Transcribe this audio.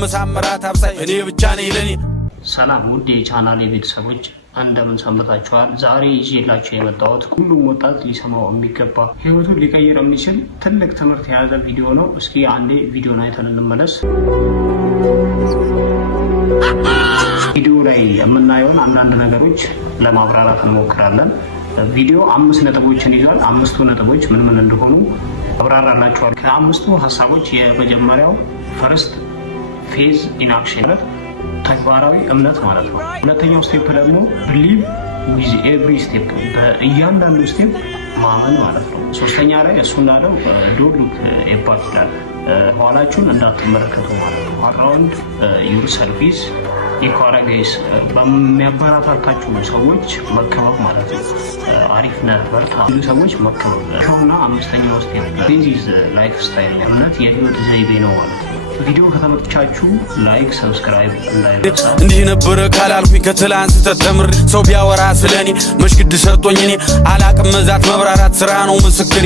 ምሳምራት አብሳይ እኔ ብቻ ነኝ ለኔ። ሰላም ውድ የቻናሌ ቤተሰቦች እንደምን ሰንብታችኋል? ዛሬ ይዤላችሁ የመጣሁት ሁሉም ወጣት ሊሰማው የሚገባ ህይወቱን ሊቀይር የሚችል ትልቅ ትምህርት የያዘ ቪዲዮ ነው። እስኪ አንዴ ቪዲዮን አይተን እንመለስ። ቪዲዮ ላይ የምናየውን አንዳንድ ነገሮች ለማብራራት እንሞክራለን። ቪዲዮ 5 ነጥቦችን ይዟል። 5ቱ ነጥቦች ምን ምን እንደሆኑ አብራራላችኋል። ከ5ቱ ሀሳቦች የመጀመሪያው ፈርስት ፌዝ ኢን አክሽን ተግባራዊ እምነት ማለት ነው። ሁለተኛው ስቴፕ ደግሞ ቢሊቭ ዊዝ ኤቭሪ ስቴፕ በእያንዳንዱ ስቴፕ ማመን ማለት ነው። ሶስተኛ ላይ እሱ እንዳለው ዶንት ሉክ ኤባክ ይላል፣ ኋላችሁን እንዳትመለከቱ ማለት ነው። አራውንድ ዩር ሰርቪስ ኢኳራጋይስ በሚያበረታታችሁ ሰዎች መከበብ ማለት ነው። አሪፍ ነበር ብዙ ሰዎች መከበብ እና አምስተኛው ስቴፕ ዲዚዝ ላይፍ ስታይል እምነት የህይወት ዘይቤ ነው ማለት ነው። ቪዲዮ ከተመቻችሁ ላይክ ሰብስክራይብ እንዳይረሳ። እንዲህ ነበር ካላልኩኝ ከትላንት ተተምር ሰው ቢያወራ ስለኔ መሽግድ ሰርቶኝ እኔ አላቅም መዛት መብራራት ስራ ነው ምስክሬ።